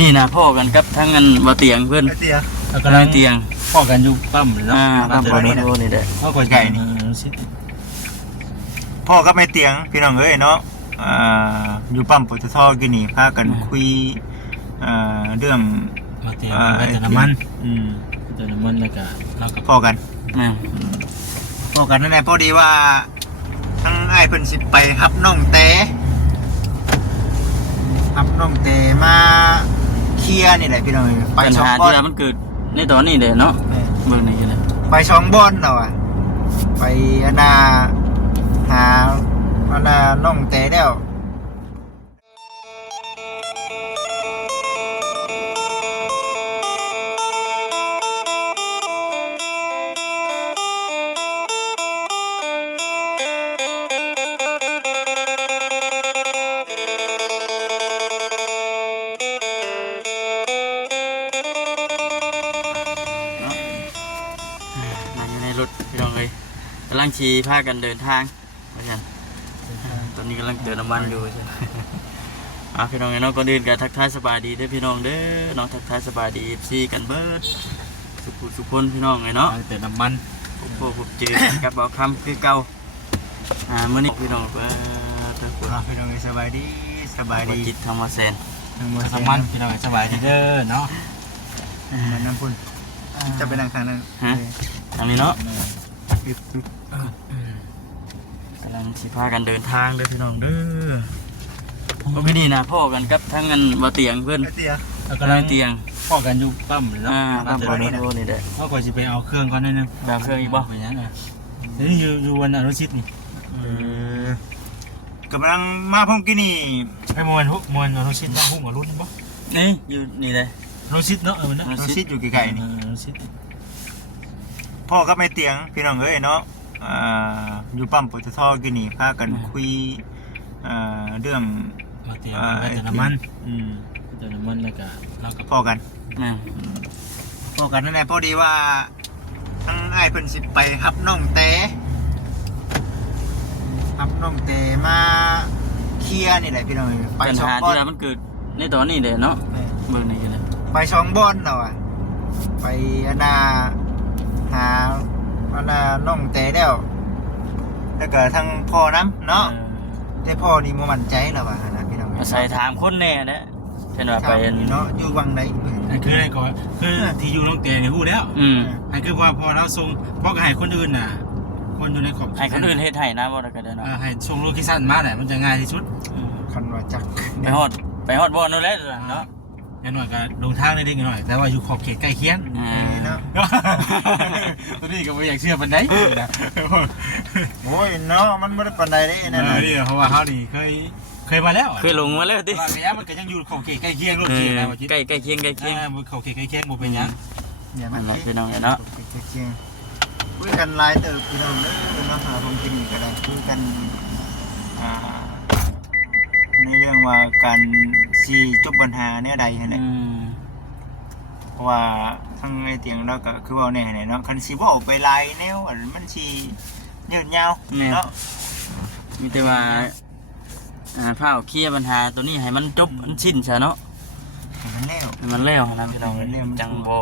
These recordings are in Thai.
นี่นะพ่อกันกับทั้งอันบ่เตียงเพิ่น เตียง แล้วก็ลัง เตียง พ่อกันอยู่ปั๊มเนาะ ปั๊มบ่นี่นี่แหละ พ่อก็ใหญ่นี่ พ่อก็ไม่เตียงพี่น้องเอ้ยเนาะอยู่ปั๊มปตทกินนี่พากันคุยเรื่อง มาเตียงไปแต่น้ำมัน อืม แต่น้ำมันแล้วก็เราก็ พ่อกันพ่อกันนั่นแหละพอดีว่าทั้งไอ้ายเพิ่นสิไปฮับน้องแต่มาเคลียร์นี่แหละพี่น้องไป ปัญ ช่อง หา บอ ที่ ล มันเกิดในตอนนี้เด้เนาะเบิ่งนี่กันเลย ไปช่องบอลเราอะไปอันนาหาอันนาน้องแต่แล้ว มาอยู่ในรถพี่น้องเอ้ยกำลังขี่พากันเดินทางว่าซั่นตอนนี้กำลังเติมน้ำมันอยู่ใช่พี่น้องเอ้ยเนาะก่อนอื่นก็ทักทายสบายดีเด้อพี่น้องเด้อเนาะทักทายสบายดี FC กันเบิดสุขคนพี่น้องเอ้ยเนาะ แต่น้ำมัน ผมเจอกับบ่าวคำคือเก่ามื้อนี้พี่น้องทั้งคน พี่น้องสบายดีสบาย บ่ ดี จิตทางมาแซน น้ำมันพี่น้องสบายดีเด้อเนาะ มันน้ำพุ่นจะไปนั่งทางนั้น ฮะทางนี้เนาะกำลังสิพากันเดินทางเด้อพี่น้องเด้อก็ไม่นี่นะพ่อกันกับทั้งอันบ่เตียงเพิ่น เตียง แล้วก็ลัง เตียง พ่อกันอยู่ปั๊มเนาะ ปั๊มบ่นี่นี่แหละ พ่อก็จะไปเอาเครื่องก่อนนิดนึง แบบเครื่องอีกบ่ ไปยังไงนี่อยู่วันอนุชิตนี่ กำลังมาพงกินี่ ไอ้มวนอนุชิตว่าหุ้งกับรุ่นปะ นี่อยู่นี่เลย อนุชิตเนาะเนาะ เราซิดอยู่ไกลๆนี่ อนุชิต พ่อก็ไม่เตียงพี่น้องเอ้ยเนาะอยู่ปั๊มปตทกินี่พากันคุยเรื่อง มาเตียงไปแต่น้ำมัน อืม แต่น้ำมันแล้วก็เราก็ พ่อกันนั่นแหละพอดีว่าทั้งไอ้ายเพิ่นสิไปฮับน้องแต่มาเคลียร์นี่แหละพี่น้องไป ปัญ ช่อง หา บอ ที่ ล มันเกิดในตอนนี้เด้เนาะเบิ่งนี่กันเลย ไปช่องบอลเราอะไปอันนาหาอันนาน้องแต่แล้วก็ทั้งพ่อน้ำเนาะแต่พ่อนี่บ่มั่นใจแล้วว่านะพี่น้อง อาศัยถามคนแน่นะเช่นว่าไป เนาะอยู่วังไหน คืออะไรก่อนคือที่อยู่น้องเตียงเนี่ยพูดแล้วไอ้คือว่าพอเราส่งบอกให้คนอื่นน่ะคนอยู่ในขอบ ให้คนอื่นเฮ็ดให้นะบ่ได้ก็ได้เนาะ ให้ส่งโลเคชั่นมาแหละมันจะง่ายที่สุด คันว่าจัก ไปฮอดบ่นั่นแหละเนาะ อย่างหน่อยก็ลงทางได้หน่อยแต่ว่าอยู่ขอบเขตใกล้เคียง เนาะ ตัวนี้ก็ไม่อยากเชื่อปันไดนะ โอ้ยเนาะมันบ่ได้ปานใดเด้นั่นน่ะ นี่เพราะว่าเขานี่เคยมาแล้ว เคยลงมาแล้วติ ระยะมันก็ยังอยู่ขอบเขตใกล้เคียงรถเขตนะว่าจิ ใกล้เคียง ขอบเขตใกล้เคียงบ่เป็นหยัง เนี่ยมั นั่ น นแหละพี่น้องเนาะ เคียงคุยกันหลายเติบพี่น้องเด้อมาหาผมกินก็ได้คุยกันในเรื่องว่าการสิจบปัญหาแนวใดหั่นแหละเพราะว่าทั้งไอ้เตียงเราก็คือว่าแน่ไหนเนาะคันสิบ่ออกไปหลายแนวอันมันสิยืดยาวเนาะ มีแต่ว่าพาเคลียร์ปัญหาตัวนี้ให้มันจบมันสิ้นซะเนาะ มันแล้ว ให้มันแล้วนะพี่น้องจังบ่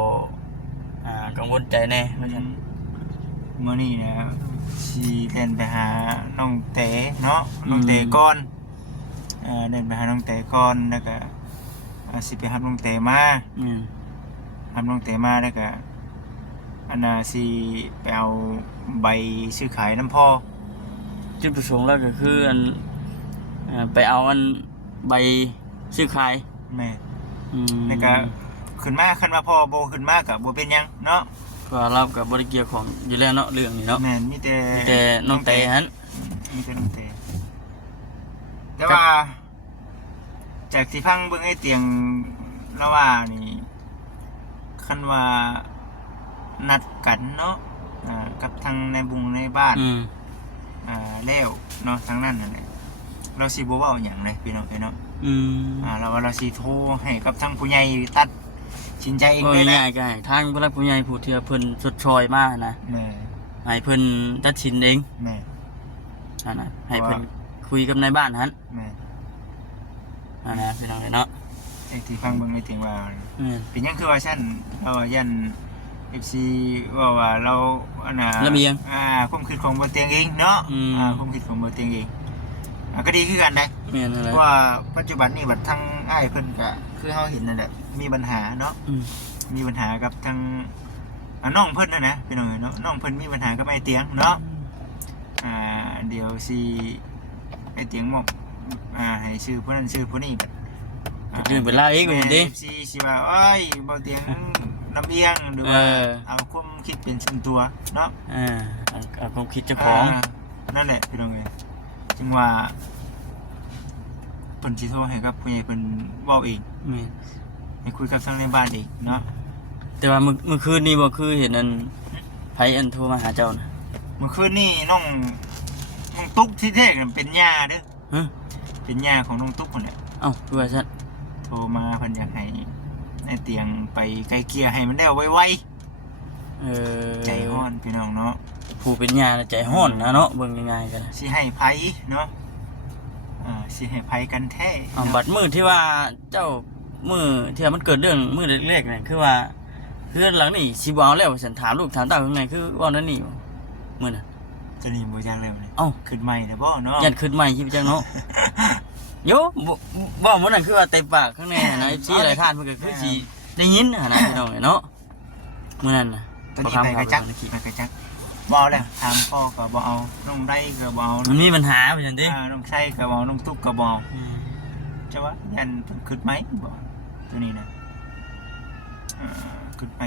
กังวลใจแน่ว่าซั่น มื่อนี้นะชีเดินไปหาน้องเต๋เนาะน้องเต๋ก่อนเดินไปหาน้องเต๋ก่อนแล้วก็สิไปหาน้องเต๋มาหาน้องเต๋มาแล้วก็อันน่ะสิไปเอาใบซื้อขายน้ำพ่อ จุดประสงค์แล้วก็คืออันไปเอาอันใบซื้อขาย แม่แล้วก็ขึ้นมาคันว่าพ่อโบขึ้นมากับโบเป็นหยังเนาะ ก็เรากับบริเกียของอยู่แล้วเนาะเรื่องนี้เนาะ แม่นมีแต่ น้องเตฮัน มีแต่น้องเต๋แต่ว่าจากที่พังเบิ่งไอ้เตียงแล้วว่านี่คันว่านัดกันเนาะกับทางในบุงในบ้านแล้วเนาะทางนั้นนั่นแหละเราสิบ่เว้าหยังเลยพี่น้องเนาะเราสิโทรให้กับทางผู้ใหญ่ตัดสินใจเองเลยนะ ง่ายก็ให้ทางผู้หลักผู้ใหญ่ผู้ที่เพิ่นชดชอยมานะ แม่ ให้เพิ่นตัดสินเอง แม่ ให้เพิ่นคุยกับในบ้านฮั่น แม่ นะพี่น้องเนาะ จากที่ฟังเบิ่งไอ้เตียงว่า แม่น เป็นหยังคือว่าซั่นเราว่ายัน FC ว่าเราอันน่ะ ระเบียง ความคิดของบ่เตียงเองเนาะ ความคิดของบ่เตียงเองก็ดีคือกันได้ แม่นนั่นแห เพ ละ ราะว่าปัจจุบันนี่บัดทางอ้ายเพิ่นก็คือเฮาเห็นนั่นแหละมีปัญหาเนาะ อืม มีปัญหากับทางน้องเพิ่นนะพี่น้องเนาะน้องเพิ่นมีปัญหากับไอ้เตียงเนาะเดี๋ยวสิไอ้เตียงบอกให้ชื่อผู้นั้นชื่อผู้นี้กัน ก็เรื่องเป็นลาวอีกว่าซั่นติ สิว่าเอ้ยบ่เตียงลำเอียงหรือว่าเอาความคิดเป็นส่วนตัวเนาะ เอาความคิดเจ้าของ นั่นแหละพี่น้องเอ้ยจึงว่าเพิ่นสิโทรให้กับผู้ใหญ่เพิ่นเว้าเอง แม่น ให้คุยกับทางในบ้านเองเนาะ แต่ว่าเมื่อคืนนี้บ่คือเห็นอันไผอันโทรมาหาเจ้านะ เมื่อคืนนี่น้องตุ๊กที่แท้น่ะเป็นย่าเด้อ ฮะ เป็นย่าของน้องตุ๊กคนเนี่ย เอ้าคือว่าซั่น โทรมาเพิ่นอยากให้ไอ้เตียงไปไกลเกลี่ยให้มันได้ไวๆใจฮ้อนพี่น้องเนาะ ผู้เป็นญาน่ะใจร้อนนะเนาะเบิ่งง่ายๆกันนะ สิให้ไผเนาะสิให้ไผกันแท้ เอาบัดมื้อที่ว่าเจ้ามื้อที่ว่ามันเกิดเรื่องมื้อเล็กๆนี่คือว่าเฮือนหลังนี้สิบ่เอาแล้วว่าซั่นถามลูกถามเต้าข้างในคือว่านั่นนี่มื้อน่ะ ตัวนี้บ่จังเลย เอ้า ขึ้นใหม่เด้อบ่เนาะ ยันขึ้นใหม่คิดจังเนาะโยบ่มื้อนั้นคือว่าเต็มปากข้างในนะ FC หลายท่านเพิ่นก็คือสิได้ยินนะพี่น้องเนาะมื้อนั้นน่ะ ตัวนี้ไปกระจักไปกระจักบ่เอาแล้วถามพ่อก็บ่เอาน้องได้ก็บ่เอา มันมีปัญหาว่าซั่นติ น้องไส้ก็บ่เอาน้องตุ๊กก็บ่เอาจะว่ายันเพิ่นขึ้นไหมบ่ตัวนี้นะขึ้นไหม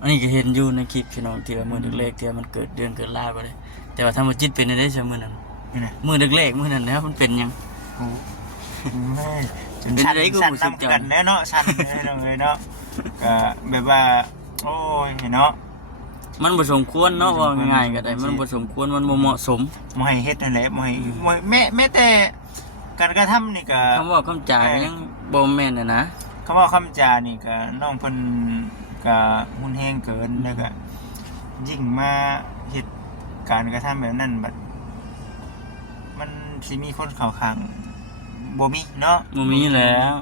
อันนี้ก็เห็นอยู่ในคลิปพี่น้องที่ว่ามื้อเล็กๆที่ว่ามันเกิดเดือนเกิดราวก็ได้แต่ว่าธรรมจิตเป็นได้ซะมื้อนั้น นี่นะ มื้อเล็กๆมื้อนั้นนะมันเป็นหยัง โอ้แม่จน เป็น สั่น อะไรกู สั่น รู้สึก น้ำกันแน่เนาะสั่นเลยเนาะก็แบบว่าโอ้ยเนาะ มันบ่สมควรเนาะว่าง่ายๆก็ได้มันบ่สมควรมันบ่เหมาะสม บ่ให้เฮ็ดนั่นแหละบ่ให้แม้แต่การกระทำนี่ก็ คำว่าคำจาก็ยังบ่แม่นน่ะนะ คำว่าคำจานี่ก็น้องเพิ่นก็หุ่นแฮงเกินแล้วก็ยิ่งมาเฮ็ดการกระทำแบบนั้นบัดมันสิมีคนเข้าข้างบ่มีเนาะ บ่มีแล้ว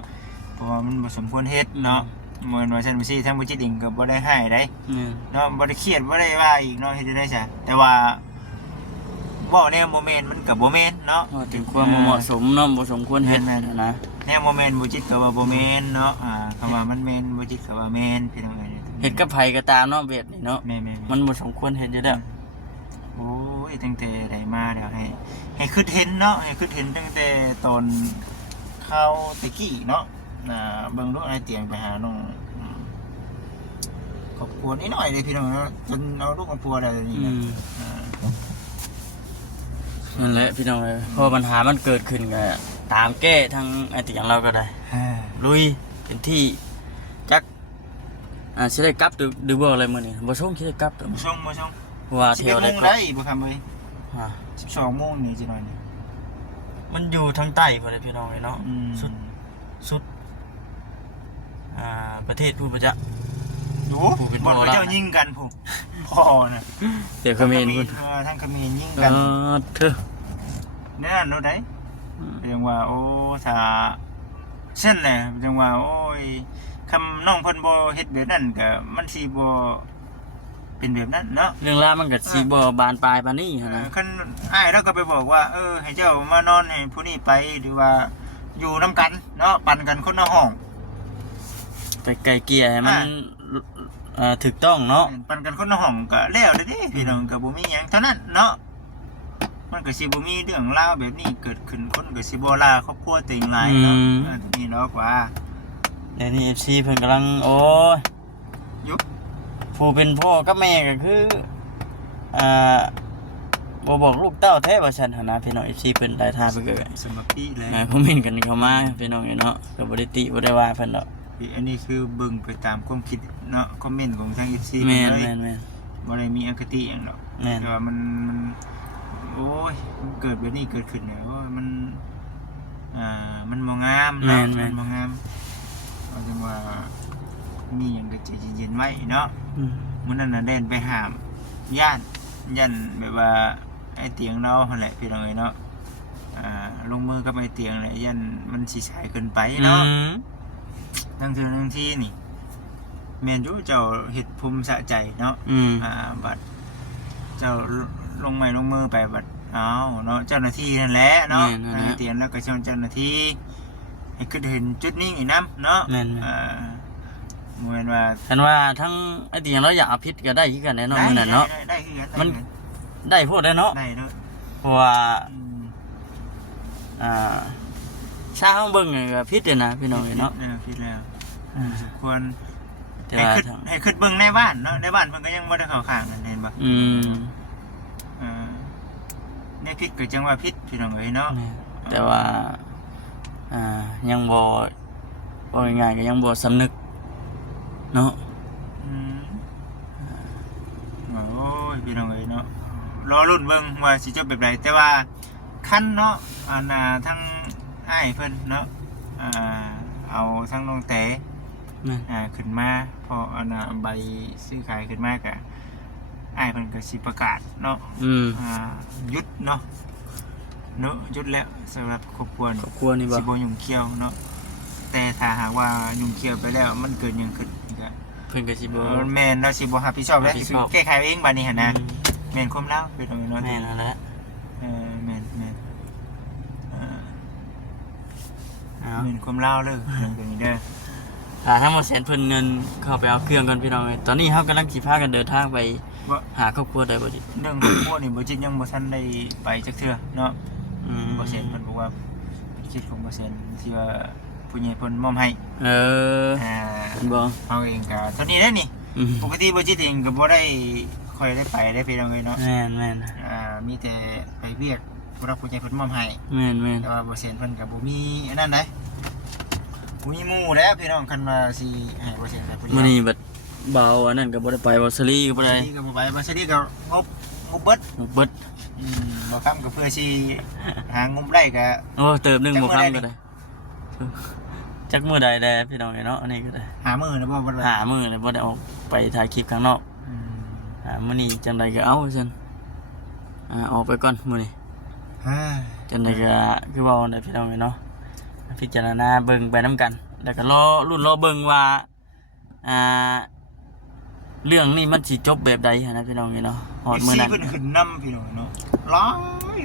เพราะว่ามันบ่สมควรเฮ็ดเนาะเหมือนว่าซั่นบ่ซี่ทางบ่จิตเองก็บ่ได้ให้ได้ นี่ เนาะบ่ได้เครียดบ่ได้ว่าอีกเนาะเฮ็ดได้ซะแต่ว่าเว้าแนวบ่แม่นมันก็บ่แม่นเนาะ ว่าถึงความบ่เหมาะสมเนาะบ่สมควรเฮ็ดนะ แนวบ่แม่นบ่จิตก็ว่าบ่แม่นเนาะคำว่ามันแม่นบ่จิตก็ว่าแม่นพี่น้องเอ้ย เฮ็ดกับไผก็ตามเนาะแบบนี้เนาะ แม่ๆ มันบ่สมควรเฮ็ดอยู่แล้ว โอ้ยตั้งแต่ได้มาแล้วให้คิดเห็นเนาะให้คิดเห็นตั้งแต่ตอนเข้าตะกี้เนาะเบิ่งดูไอ้เตียงไปหาน้องครอบครัวนิดหน่อยเลยพี่น้องเนาะจนเอาลูกกับผัวได้นี่นะ นั่นแหละพี่น้องเอ้ยพอปัญหามันเกิดขึ้นก็ตามแก้ทางไอ้ที่อย่างเราก็ได้ลุยเป็นที่จักสิได้กลับหรือบ่อะไรมื้อนี้บ่ส่งสิได้กลับดอก มาช่องเพราะว่าเที่ยว 11 ได้ โมง กลับ ได้บ่คำเอ้ย อ่า 12 โมงนี่จิหน่อยนี่ มันอยู่ทางใต้พุ่นเด้อพี่น้องเอ้ยเนาะสุดประเทศผู้ประจะ ดู ผู้เป็น บ่ พ่อ เจ้ายิงกันผู้พ่อน่ะ เดี๋ยวเขมรพุ่น ทางเขมรยิงกัน เธอ แน่นอนได้เรียกว่าโอ้ถ้าเช่นแหละจังว่าโอ้ยคำน้องเพิ่นบ่เฮ็ดแบบนั้นก็มันสิบ่เป็นแบบนั้นเนาะ เรื่องราวมันก็สิบ่บานปลายปานนี้หั่นนะ คันอ้ายเราก็ไปบอกว่าให้เจ้ามานอนให้ผู้นี้ไปหรือว่าอยู่นํกันเนาะปั่นกันคนละห้อง ไปไกลเกลี่ยให้มันถูกต้องเนาะ ปั่นกันคนละห้องก็แล้วเด้พี่น้องก็บ่มีหยังเท่านั้นเนาะมันก็สิบ่มีเรื่องราวแบบนี้เกิดขึ้นคนก็สิบ่ลาครอบครัวตัวเองหลายเนาะนี่เนาะว่า เดี๋ยวนี้ FC เพิ่นกำลังโอ้ย ยุบ ผู้เป็นพ่อกับแม่ก็คือบ่บอกลูกเต้าแท้ว่าฉันหั่นนะพี่น้อง FC เพิ่นหลายท่าเพิ่นก็ สำหรับพี่เลย คอมเมนต์กันเข้ามาพี่น้องเนาะก็บ่ได้ติบ่ได้ว่าเพิ่นดอก อันนี้คือเบิ่งไปตามความคิดเนาะคอมเมนต์ของทาง FC แม่น เลย แม่น บ่ได้มีอคติหยังดอก แม่น แต่ว่ามันโอ้ยมันเกิดแบบนี้เกิดขึ้นเนี่ยโอ้ยมันบ่งามเนาะมันบ่งามเอาจังว่ามีหยังก็ใจเย็นๆไว้เนาะ มื้อนั้นน่ะเดินไปหามย่านแบบว่าไอ้เตียงเราหั่นแหละพี่น้องเอ้ยเนาะลงมือกับไอ้เตียงแหละย่านมันสิสายเกินไปเนาะ ทั้งเทื่อทั้งที่นี่แม่นอยู่เจ้าเฮ็ดภูมิสะใจเนาะ บัดเจ้าลงไม้ลงมือไปบัดเอาเนาะเจ้าหน้าที่นั่นแหละเนาะเตียนแล้วก็เจ้าหน้าที่ให้ขึ้นเห็นจุดนี้อีกน้ำเนาะ แม่น เหมือนว่า ฉันว่าทั้งไอ้ที่เราอยากเอาพิษก็ได้ที่กันแน่นอนนั่นเนาะ ได้คือกัน มันได้พวกได้เนาะ ได้เนาะ เพราะว่าชาห้องเบิ่งก็พิษเลยนะพี่น้องเนาะ คิดแล้วควร แต่ ให้ ว่า ขึ้นให้ขึ้นเบิ่งในบ้านเนาะในบ้านเพิ่นก็ยังบ่ได้เข้าข้างนั่นเห็นบ่ในพิษก็จังว่าพิษพี่น้องเอ้ยเนาะ แต่ว่ายังบ่ง่ายๆก็ยังบ่สำนึกเนาะ โอ้ยพี่น้องเอ้ยเนาะรอรุ่นเบิ่งว่าสิจบแบบใดแต่ว่าคันเนาะทั้งอ้ายเพิ่นเนาะเอาทั้งน้องเต๋ขึ้นมาพอใบซื้อขายขึ้นมากะอ้ายเพิ่นก็สิประกาศเนาะหยุดเนาะหยุดแล้วสำหรับครอบครัวนี่สิบ่ยุ่งเกี่ยวเนาะแต่ถ้าหากว่ายุ่งเกี่ยวไปแล้วมันเกิดหยังขึ้นก็ เพิ่นก็สิบ่ แม่นเราสิบ่รับผิดชอบแล้วแก้ไขเองบัดนี้หั่นนะแม่นความแล้วเป็นเนาะ แม่นแล้วแหละ แม่น เอา เหมือนความเล่าเลยเรื่องนี้เด้อ ทั้งหมดแสนเพิ่นเงินเข้าไปเอาเครื่องกันพี่น้องเอ้ยตอนนี้เฮากำลังสิพากันเดินทางไปหาครอบครัวได้บ่ดิ เรื่องครอบครัวนี่บ่จิตยังบ่ทันได้ไปจักเทื่อเนาะบ่เซ็นเพิ่นบอกว่าคิดของบ่เซ็นที่ว่าผู้ใหญ่เพิ่นมอบให้เพิ่นบอกเฮาเองก็เท่านี้ได้นี่ปกติบ่จิตเองก็บ่ได้ค่อยได้ไปได้พี่น้องเอ้ยเนาะแม่นมีแต่ไปเวียกผู้รับผู้ใหญ่เพิ่นมอบให้ แม่น แต่ว่าบ่เซ็นเพิ่นก็บ่มีอันนั้นได้บ่มีหมู่แล้วพี่น้องคันว่าสิให้บ่เซ็นไปผู้ใหญ่ มื้อนี้บัดเบาอันนั้นก็บ่ได้ไปบ่สลีก็บ่ได้ ก็บ่ไปบ่สลีก็งบเบิด เบิด บ่ค้ำก็เพื่อสิหางบได้ก็ โอ้เติมนึงบ่ค้ำก็ได้จักมื้อใดแลพี่น้องเอ้ยเนาะอันนี้ก็ได้ หามื้อนะบ่ หามื้อเลยบ่ได้ออกไปถ่ายคลิปข้างนอกมื้อนี้จังไดก็เอาซั่นออกไปก่อนมื้อนี้จังไดก็คือเว้าได้พี่น้องเอ้ยเนาะพิจารณาเบิ่งไปนํกันแล้วก็รอเบิ่งว่าเรื่องนี้มันสิจบแบบใดนะพี่น้องเอ้ยเนาะฮอดมื้อนั้น เพิ่นขึ้นนำพี่น้องเนาะ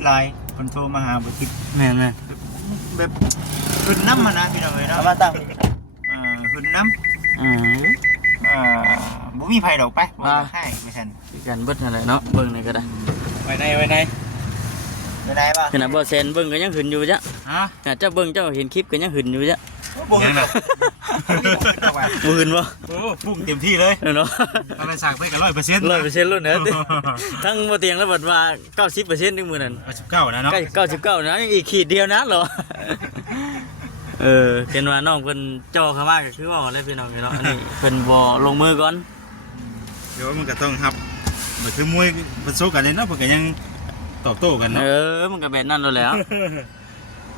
หลายเพิ่นโทรมาหาบ่ติด แม่น แบบขึ้นนำมานะพี่น้องเอ้ยเนาะ มาตั้ง ขึ้นนำบ่มีไผดอกไปบ่ให้ไม่ซั่น กันเบิดนั่นแหละเนาะเบิ่งนี่ก็ได้ ไว้ใน ไปได้ป่ะ ขนาดบ่แซนเบิ่งก็ยังขึ้นอยู่จ้ะเจ้าเบิ่งเจ้าเห็นคลิปก็ยังขึ้นอยู่จ้ะ บ่เห็นดอก บ่ขึ้นบ่ โอ้พุ่งเต็มที่เลย เนาะ เอาไปสักไปกับ100% 100%รุ่นนะทั้งบ่เตียงแล้วบัดว่า90%นึงมื้อนั้น 99นะเนาะ 99นะยังอีกขีดเดียวนะเหรอเห็นว่าน้องเพิ่นจ่อเข้ามาก็คือว่าอะไรพี่น้องเนาะอันนี้เพิ่นบ่ลงมือก่อน เดี๋ยวมันก็ต้องครับมันคือมวยมันโซกันเลยเนาะเพิ่นก็ยังตอบโต้กันเนาะ มันก็แบบนั้นแล้วแหล้ว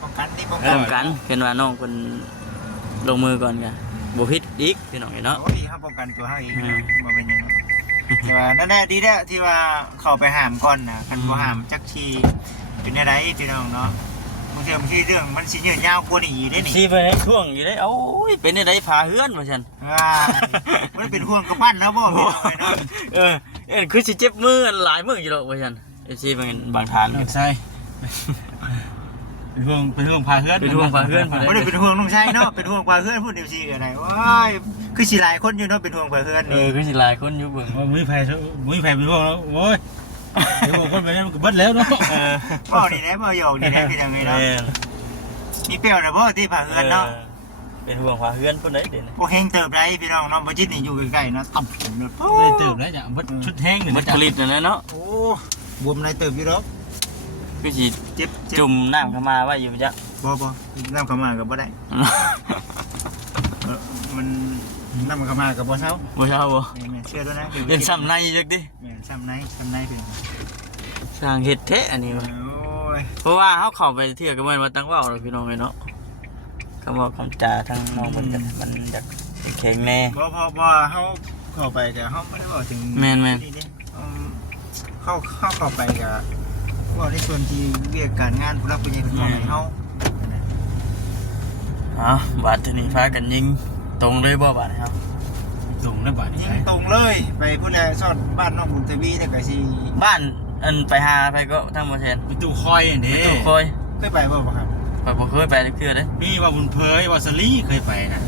ป้องกันนี่ป้อง ป้องกันเห็นว่าน้องเพิ่นลงมือก่อนกันบ่ผิดอีกพี่น้องเนาะ โอ้ยเฮาป้องกันตัวเฮาเองบ่เป็นหยังแต่ว่านั่นแหละดีแล้วที่ว่าเข้าไปห้ามก่อนนะคันบ่ห้ามจักทีเป็นอะไรพี่น้องเนาะบางทีเรื่องมันสิยืดยาวกว่านี้ได้นี่ สิไปให้ช่วงอยู่ได้โอ้ยเป็นได้พาเฮือนว่าซั่น มันเป็นห่วงกับปั้นแล้วบ่พี่น้องเนาะ คือสิเจ็บมือหลายมื้ออยู่ดอกว่าซั่นสิเป็นบางทาน ใช่เป็นห่วงพาเฮือน เป็นห่วงพาเฮือน บ่ได้เป็นห่วงน้องชายเนาะเป็นห่วงกว่าเพื่อนพูดเดี๋ยวสิก็ได้ว้ายคือสิหลายคนอยู่เนาะเป็นห่วงกว่าเพื่อนนี่ คือสิหลายคนอยู่เบิ่ง มือไผ่เป็นห่วงแล้วโอ้ยเดี๋ยวคนไปนั้นมันก็เบิดแล้วเนาะ บ่นี่แหละบ่หยอกนี่แหละพี่น้องเนาะมีเปรี้ยวน่ะบ่ที่พาเฮือนเนาะ เป็นห่วงพาเฮือนพุ่นได้เด้ พวกแห้งเติบไรพี่น้องน้องบ่จิตนี่อยู่ใกล้ๆเนาะตับผมเลย ไม่ได้เติมแล้วจ้ะเบิดชุดแห้ง มันผลิตนั่นแหละเนาะ โอ้บวมในเติบอยู่ดอก คือสิ เจ็บ จุ่มน้ำเข้ามาไว้อยู่จ้ะ บ่น้ำเข้ามาก็บ่ได้มันน้ำเข้ามาก็บ่เซา บ่เช้าบ่ แม่เชื่อด้วยนะ เป็นซ้ำในจักดิ แม่ซ้ำในเป็น สร้างเฮ็ดแท้อันนี้ว่ะ โอ้ย เพราะว่าเฮาเข้าไปเที่ยวก็บ่แม่นว่าตั้งเว้าดอกพี่น้องเนาะคำว่าคำจาทางน้องมันก็มันอยากแข็งแน่ บ่เฮาเข้าไปก็เฮาบ่ได้บอกถึง แม่น เข้าไปก็ว่าในส่วนที่เรียกการงานผู้รับผู้ใหญ่เพิ่นมอบให้เฮา บาดทีนี้พากันยิง ตรงเลยบ่บาดครับ ตรงนะบัด ยิ นี้ งตรงเลยไปพุ่นแหละซอดบ้านน้องบุญทวีแต่ก็สิ บ้านอันไปหาไปก็ทั้งหมดแทน มีตู้คอยอันเด้ ตู้คอย เคยไปบ่ครับ ไปบ่เคยไปเทื่อเด้ มีว่าบุญเพยวาสลีเคยไปนะ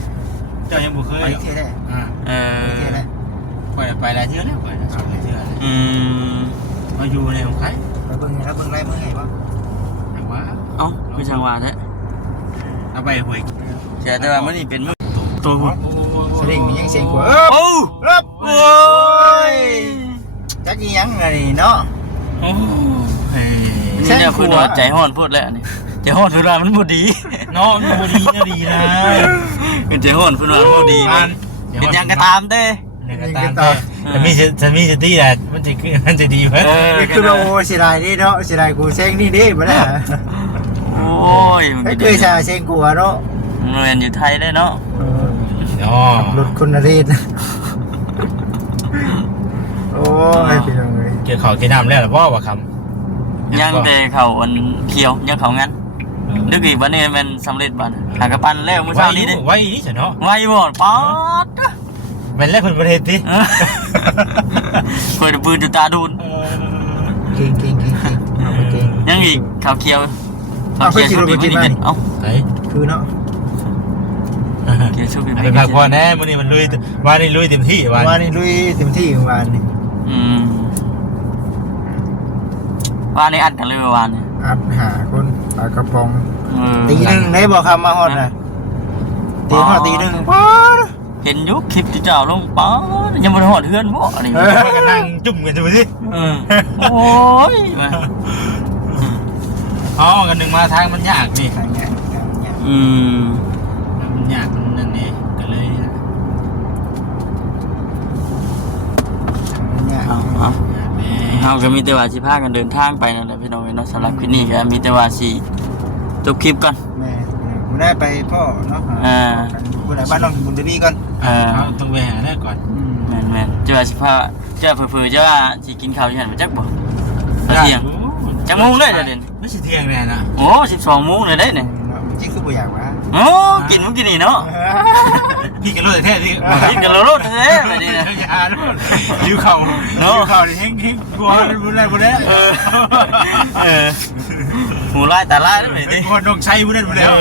เจ้ายังบ่เคย ไปเที่ยวได้ อ่า เออ ไปเที่ยวได้ ไปหลายเทื่อแล้วไปสองเทื่อแล้ว อืม มาอยู่ในของใคร ไปเบิ่งแล้วเบิ่งไรเมื่อไงบ่ แต่ว่า เอ้าคือจังหวะแท้ เอาไปหวย แต่ว่ามื้อนี้เป็นมื้อตัว สลิงมันยังเสียงกว่า โอ้ รับ โอ้ย จักอีหยังไงเนาะ โอ้เฮ้ย นี่เนี่ยคือว่าใจฮ้อนพูดแล้วนี่ใจฮ้อนพูดว่ามันบ่ดี น้องดูดีนะดีนะ เป็นใจฮ้อนพูดว่ามันบ่ดีมันเป็นหยังก็ตามเด้ เนี่ยก็ตามแต่มีสติแหละมันจะดีไหม นี่คือว่าโอ้เสียดายนี่เนาะเสียดายกูเซ็งนี่ดิบ่ได้ โอ้ยมัน ไม่ ก็ เคยชาเซ็งกูเนาะ เรียนอยู่ไทยได้เนาะ อ๋อ รถคุณนฤทธิ์โอ้ยพี่น้องเอ้ย เกี่ยวข้าวกินน้ำแล้วหรือเปล่าวะคำ ยังแต่เขาอันเขียวยังเขางั้นนึกอีกวันนี้มันสำเร็จบัดหากระปั้นแล้วเมื่อเช้านี้เด้ ไว้นี่เฉยเนาะ ไว้บ่ป๊อด เป็นแรกคนประเทศที่ เปิดปืนจุตาดูน เก่งเอาไปเก่ง ยังอีกขาวเขียว เอาไปกิน ชุบอีก ไปกิน นี่เป็น มา เอ้า ไหน คือเนาะ เขียวชุบอีก เป็นพักผ่อนแน่วันนี้มันลุยวันนี้ลุยเต็มที่วัน วานนี้ลุยเต็มที่วานนี้ อืมวานนี้อัดกันเลยวานนี้ อัดหาคนปลากระป๋อง เออ ตีหนึ่งได้บอกคำมาฮอดน่ะตีฮอดตีหนึ่งป๊าด เห็นยุคคลิปที่เจ้าลงป๊อดยังบ่ได้ฮอดเฮือนบ่นี่ มันก็นั่งจุ่มกันดูสิ โอ้ยมา อ๋อกันหนึ่งมาทางมันยากนี่ ทางเนี้ยทางเนี้ย อืม มันยากมันนั่นเองก็เลย ทางเนี้ย เอาเฮาก็มีแต่ว่าสิพากันเดินทางไปนั่นแหละพี่น้องเนาะสำหรับคลิปนี้ก็มีแต่ว่าสิจบคลิปก่อน แม่ผมได้ไปพ่อเนาะคนไหนบ้านน้องบุญทวีก่อน เขาต้องไปหาได้ก่อน แม่นๆเจ้าสิพาเจ้าเผื่อๆเจ้าว่าสิกินข้าวอยู่หั่นบ่จักบ่ตอนเที่ยงจักโมงเลยเดี๋ยวนี้ ไม่ใช่เที่ยงแน่นะ โอ้12โมงเลยเด้เนี่ย จิ๊กคือบ่อยากว่า โอ้กินมื้อกินนี่เนาะ พี่กันรู้แต่แท้ที่ กินกันแล้วรถแท้แบบนี้นะ ยาลูกยิ้วเข่ายิ้วเข่าดิเฮงกลัวบุญได้บุญได้ หูลายตาลายแล้วแบบ เป็ นี้ นคนดงชัยบุญได้บุญแล้ว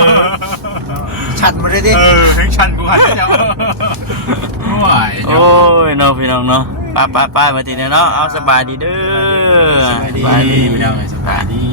ชัดหมดเลยดิ เฮงชันกูหันเจ้าไหว โอ้ยเนาะพี่น้องเนาะป้ามาทีนี้เนาะเอาสบายดีเด้อ สบายดีไม่ได้สบายดี